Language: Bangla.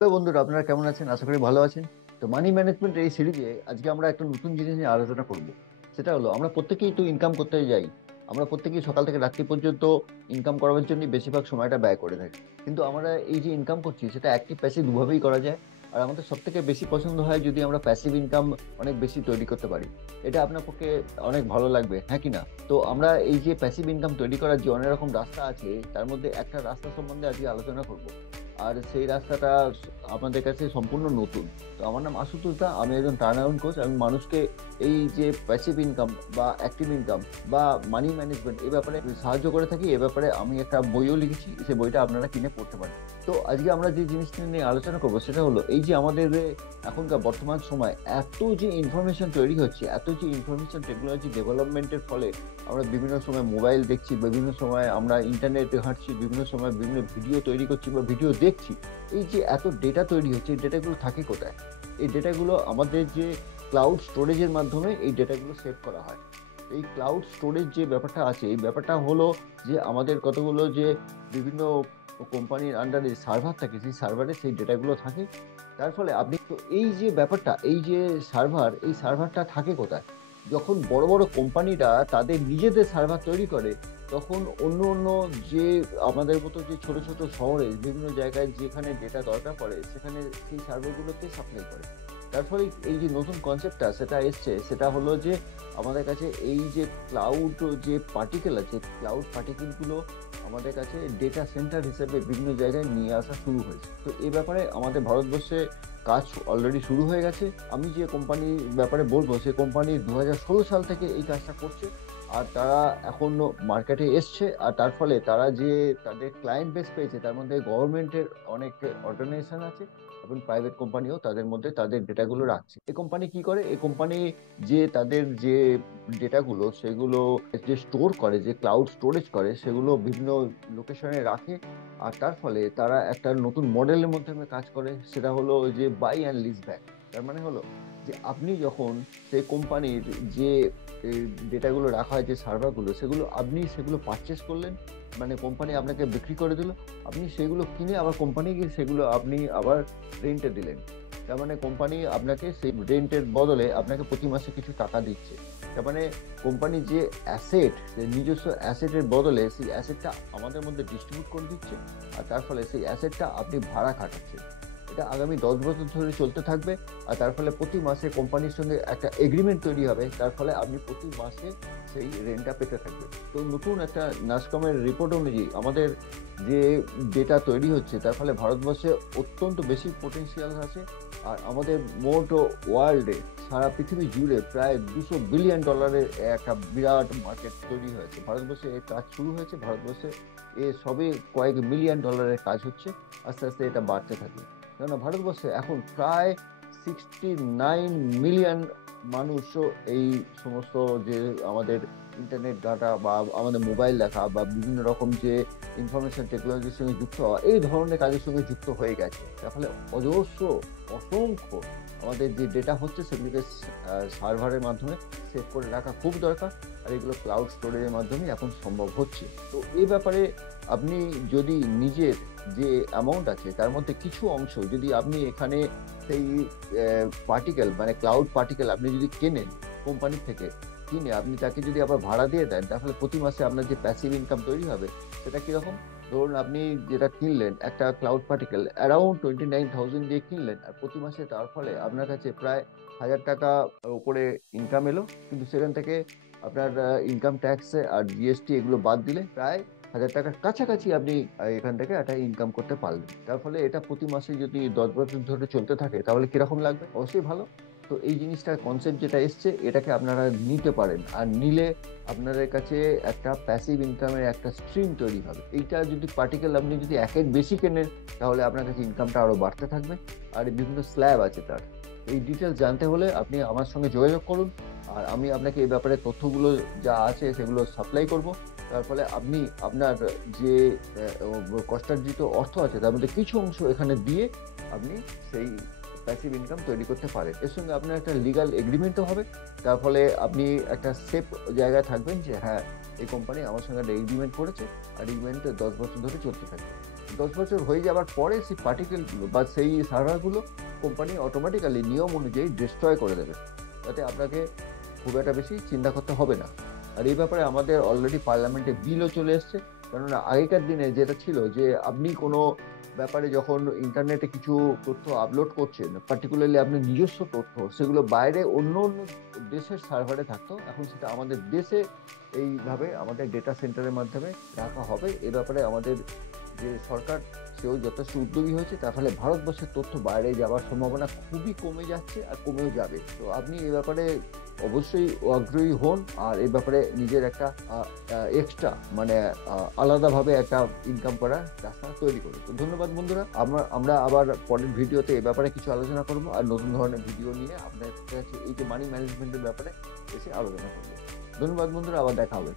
হ্যালো বন্ধুরা, আপনারা কেমন আছেন? আশা করি ভালো আছেন। তো মানি ম্যানেজমেন্ট এই সিরিজে আজকে আমরা একটা নতুন জিনিস নিয়ে আলোচনা করব। সেটা হলো, আমরা প্রত্যেকেই তো ইনকাম করতে যাই। আমরা প্রত্যেকেই সকাল থেকে রাত্রি পর্যন্ত ইনকাম করার জন্য বেশিরভাগ সময়টা ব্যয় করে থাকি। কিন্তু আমরা এই যে ইনকাম করছি, সেটা অ্যাক্টিভ প্যাসিভ দুভাবেই করা যায়। আর আমাদের সব থেকে বেশি পছন্দ হয় যদি আমরা প্যাসিভ ইনকাম অনেক বেশি তৈরি করতে পারি। এটা আপনার পক্ষে অনেক ভালো লাগবে, হ্যাঁ কি না? তো আমরা এই যে প্যাসিভ ইনকাম তৈরি করার যে অনেক রকম রাস্তা আছে, তার মধ্যে একটা রাস্তা সম্বন্ধে আজকে আলোচনা করব। আর সেই রাস্তাটা আমাদের কাছে সম্পূর্ণ নতুন। তো আমার নাম আশুতোষ দা, আমি একজন টার্ন অ্যারাউন্ড কোচ। আমি মানুষকে এই যে প্যাসিভ ইনকাম বা অ্যাক্টিভ ইনকাম বা মানি ম্যানেজমেন্ট এ ব্যাপারে সাহায্য করে থাকি। এ ব্যাপারে আমি একটা বইও লিখেছি, সেই বইটা আপনারা কিনে পড়তে পারেন। তো আজকে আমরা যে জিনিসটা নিয়ে আলোচনা করবো সেটা হলো, এই যে আমাদের এখনকার বর্তমান সময় এত যে ইনফরমেশন তৈরি হচ্ছে, এত যে ইনফরমেশন টেকনোলজি ডেভেলপমেন্টের ফলে আমরা বিভিন্ন সময় মোবাইল দেখছি, বিভিন্ন সময় আমরা ইন্টারনেটে ঘাঁটছি, বিভিন্ন সময় বিভিন্ন ভিডিও তৈরি করছি বা ভিডিও দেখছি। এই যে এত ডেটা তৈরি হচ্ছে, এই ডেটাগুলো থাকে কোথায়? এই ডেটাগুলো আমাদের যে ক্লাউড স্টোরেজের মাধ্যমে এই ডেটাগুলো সেভ করা হয়। এই ক্লাউড স্টোরেজ যে ব্যাপারটা আছে, এই ব্যাপারটা হলো যে আমাদের কতগুলো যে বিভিন্ন কোম্পানির আন্ডারে সার্ভার থাকে, সেই সার্ভারে সেই ডেটাগুলো থাকে। তার ফলে আপনি তো এই যে ব্যাপারটা, এই যে সার্ভার, এই সার্ভারটা থাকে কোথায়? যখন বড় বড় কোম্পানিরা তাদের নিজেদের সার্ভার তৈরি করে, তখন অন্য অন্য যে আমাদের মতো যে ছোট ছোট শহরে বিভিন্ন জায়গায় যেখানে ডেটা দরকার পড়ে, সেখানে সেই সার্ভারগুলোকে সাপ্লাই করে। তার ফলে এই যে নতুন কনসেপ্টটা সেটা এসছে, সেটা হলো যে আমাদের কাছে এই যে ক্লাউড যে পার্টিকেল আছে, ক্লাউড পার্টিকেলগুলো আমাদের কাছে ডেটা সেন্টার হিসেবে বিভিন্ন জায়গায় নিয়ে আসা শুরু হয়েছে। তো এই ব্যাপারে আমাদের ভারতবর্ষে কাজ অলরেডি শুরু হয়ে গেছে। আমি যে কোম্পানির ব্যাপারে বলবো, সেই কোম্পানি 2016 সাল থেকে এই কাজটা করছে। আর তারা এখন মার্কেটে এসছে, আর তার ফলে তারা যে তাদের ক্লায়েন্ট বেস পেয়েছে, তার মধ্যে গভর্নমেন্টের অনেক অর্গানাইজেশন আছে এবং প্রাইভেট কোম্পানিও তাদের মধ্যে তাদের ডেটাগুলো রাখছে। এই কোম্পানি কি করে? এই কোম্পানি যে তাদের যে ডেটাগুলো সেগুলো যে স্টোর করে, যে ক্লাউড স্টোরেজ করে, সেগুলো বিভিন্ন লোকেশনে রাখে। আর তার ফলে তারা একটা নতুন মডেলের মাধ্যমে কাজ করে, সেটা হলো ওই যে বাই অ্যান্ড লিজ ব্যাক। তার মানে হলো যে আপনি যখন সেই কোম্পানির যে ডেটাগুলো রাখা হয়, যে সার্ভারগুলো, সেগুলো আপনি সেগুলো পারচেস করলেন, মানে কোম্পানি আপনাকে বিক্রি করে দিল। আপনি সেগুলো কিনে আবার কোম্পানি গিয়ে সেগুলো আপনি আবার রেন্টে দিলেন। তার মানে কোম্পানি আপনাকে সেই রেন্টের বদলে আপনাকে প্রতি মাসে কিছু টাকা দিচ্ছে। তার মানে কোম্পানি যে অ্যাসেট, নিজস্ব অ্যাসেটের বদলে সেই অ্যাসেটটা আমাদের মধ্যে ডিস্ট্রিবিউট করে দিচ্ছে। আর তার ফলে সেই অ্যাসেটটা আপনি ভাড়া খাটাচ্ছেন। এটা আগামী 10 বছর ধরে চলতে থাকবে। আর তার ফলে প্রতি মাসে কোম্পানির সঙ্গে একটা এগ্রিমেন্ট তৈরি হবে, তার ফলে আপনি প্রতি মাসে সেই রেন্টটা পেতে থাকবেন। তো নতুন একটা নাসকমের রিপোর্ট অনুযায়ী আমাদের যে ডেটা তৈরি হচ্ছে, তার ফলে ভারতবর্ষে অত্যন্ত বেশি পোটেনশিয়াল আছে। আর আমাদের মোট ওয়ার্ল্ডে, সারা পৃথিবী জুড়ে প্রায় $200 বিলিয়ন একটা বিরাট মার্কেট তৈরি হয়েছে। ভারতবর্ষে এর কাজ শুরু হয়েছে। ভারতবর্ষে সবে কয়েক মিলিয়ন ডলারের কাজ হচ্ছে। আস্তে আস্তে এটা বাড়তে থাকবে। কেননা ভারতবর্ষে এখন প্রায় 69 মিলিয়ন মানুষও এই সমস্ত যে আমাদের ইন্টারনেট ঘাঁটা বা আমাদের মোবাইল দেখা বা বিভিন্ন রকম যে ইনফরমেশন টেকনোলজির সঙ্গে যুক্ত হওয়া, এই ধরনের কাজের সঙ্গে যুক্ত হয়ে গেছে। তার ফলে অজস্র, অসংখ্য আমাদের যে ডেটা হচ্ছে, সেগুলোকে সার্ভারের মাধ্যমে সেভ করে রাখা খুব দরকার। আর এগুলো ক্লাউড স্টোরেজের মাধ্যমে এখন সম্ভব হচ্ছে। তো এই ব্যাপারে আপনি যদি নিজের যে অ্যামাউন্ট আছে, তার মধ্যে কিছু অংশ যদি আপনি এখানে সেই পার্টিকেল, মানে ক্লাউড পার্টিকেল আপনি যদি কেনেন কোম্পানি থেকে, কিনে আপনি তাকে যদি আবার ভাড়া দিয়ে দেন, তাহলে প্রতি মাসে আপনার যে প্যাসিভ ইনকাম তৈরি হবে, সেটা কিরকম? ধরুন আপনি যেটা কিনলেন একটা ক্লাউড পার্টিকেল অ্যারাউন্ড 29,000 দিয়ে কিনলেন, আর প্রতি মাসে তার ফলে আপনার কাছে প্রায় 1,000 টাকা উপরে ইনকাম এলো। কিন্তু সেখান থেকে আপনার ইনকাম ট্যাক্স আর জিএসটি এগুলো বাদ দিলে প্রায় 1,000 টাকার কাছাকাছি আপনি এখান থেকে একটা ইনকাম করতে পারলেন। তার ফলে এটা প্রতি মাসে যদি 10 বছর ধরে চলতে থাকে, তাহলে কিরকম লাগবে? অবশ্যই ভালো। তো এই জিনিসটার কনসেপ্ট যেটা এসছে, এটাকে আপনারা নিতে পারেন। আর নিলে আপনাদের কাছে একটা প্যাসিভ ইনকামের একটা স্ট্রিম তৈরি হবে। এইটা যদি পার্টিকেল আপনি যদি একের বেশি কেনেন, তাহলে আপনার কাছে ইনকামটা আরো বাড়তে থাকবে। আর বিভিন্ন স্ল্যাব আছে তার। এই ডিটেলস জানতে হলে আপনি আমার সঙ্গে যোগাযোগ করুন। আর আমি আপনাকে এই ব্যাপারে তথ্যগুলো যা আছে সেগুলো সাপ্লাই করব। তার ফলে আপনি আপনার যে কষ্টার্জিত অর্থ আছে, তার মধ্যে কিছু অংশ এখানে দিয়ে আপনি সেই প্যাসিভ ইনকাম তৈরি করতে পারেন। এর সঙ্গে আপনার একটা লিগাল এগ্রিমেন্টও হবে। তার ফলে আপনি একটা সেফ জায়গায় থাকবেন যে হ্যাঁ, এই কোম্পানি আমার সঙ্গে একটা এগ্রিমেন্ট করেছে, আর এগ্রিমেন্টে 10 বছর ধরে চলতে থাকবে। 10 বছর হয়ে যাওয়ার পরে সেই পার্টিকেলগুলো বা সেই সার্ভারগুলো কোম্পানি অটোমেটিক্যালি নিয়ম অনুযায়ী ডিস্ট্রয় করে দেবে, যাতে আপনাকে খুব একটা বেশি চিন্তা করতে হবে না। আর এই ব্যাপারে আমাদের অলরেডি পার্লামেন্টে বিলও চলে এসছে। কেননা আগেকার দিনে যেটা ছিল যে আপনি কোনো ব্যাপারে যখন ইন্টারনেটে কিছু তথ্য আপলোড করছেন, পার্টিকুলারলি আপনি নিজস্ব তথ্য, সেগুলো বাইরে অন্য অন্য দেশের সার্ভারে থাকতো, এখন সেটা আমাদের দেশে এইভাবে আমাদের ডেটা সেন্টারের মাধ্যমে রাখা হবে। এ ব্যাপারে আমাদের যে সরকার, সেও যথেষ্ট উদ্যোগী হয়েছে। তার ফলে ভারতবর্ষের তথ্য বাইরে যাওয়ার সম্ভাবনা খুবই কমে যাচ্ছে আর কমেও যাবে। তো আপনি এই ব্যাপারে অবশ্যই আগ্রহী হন, আর এই ব্যাপারে নিজের একটা এক্সট্রা মানে আলাদাভাবে একটা ইনকাম করার রাস্তা তৈরি করুন। তো ধন্যবাদ বন্ধুরা, আমরা আবার পরের ভিডিওতে এই ব্যাপারে কিছু আলোচনা করবো, আর নতুন ধরনের ভিডিও নিয়ে আপনাদের কাছে এই যে মানি ম্যানেজমেন্টের ব্যাপারে এসে আলোচনা করবো। ধন্যবাদ বন্ধুরা, আবার দেখা হবে।